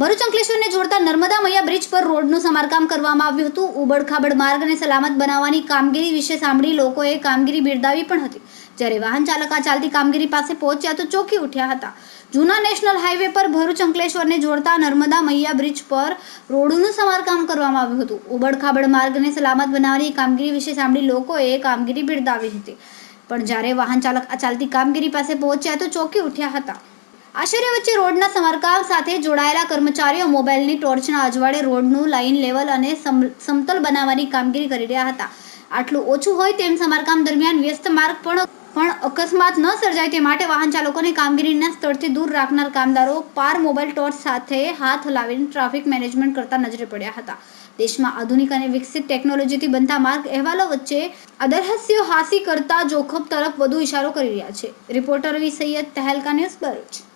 ભરૂચ અંકલેશ્વરને જોડતા નર્મદા મૈયા બ્રિજ પર રોડનું સમારકામ કરવામાં આવ્યું હતું. ઉબડખાબડ માર્ગ અને સલામત બનાવવાની કામગીરી વિશે સાંભળી લોકોએ કામગીરી બિરદાવી પણ હતી. જ્યારે વાહન ચાલક ચાલતી કામગીરી પાસે પહોંચ્યા તો ચોકી ઉઠ્યા હતા. જૂના નેશનલ હાઈવે પર ભરૂચ અંકલેશ્વરને જોડતા નર્મદા મૈયા બ્રિજ પર રોડનું સમારકામ કરવામાં આવ્યું હતું. ઉબડખાબડ માર્ગને સલામત બનાવવાની કામગીરી વિશે સાંભળી લોકોએ કામગીરી બિરદાવી હતી. પણ જ્યારે વાહન ચાલક ચાલતી કામગીરી પાસે પહોંચ્યા તો ચોકી ઉઠ્યા હતા. આશ્ચર્ય વચ્ચે રોડના સમારકામ સાથે જોડાયેલા કર્મચારીઓ મોબાઈલની ટોર્ચના અજવાળે રોડનું લાઇન લેવલ અને સમ- સમતલ બનાવવાની કામગીરી કરી રહ્યા હતા. આટલું ઓછું હોય તેમ સમારકામ દરમિયાન વ્યસ્ત માર્ગ પણ પણ અકસ્માત ન સર્જાય તે માટે વાહન ચાલકોને કામગીરીના સ્થળથી દૂર રાખનાર કામદારો પાર મોબાઈલ ટોર્ચ સાથે હાથ હલાવીને ટ્રાફિક મેનેજમેન્ટ કરતા નજરે પડ્યા હતા. દેશમાં આધુનિક અને વિકસિત ટેકનોલોજીથી બનતા માર્ગ અહેવાલો વચ્ચે અદરહસ્યો હાંસી કરતા જોખમ તરફ વધુ ઇશારો કરી રહ્યા છે. Reporter V. Syed Tehelka news Bharuch.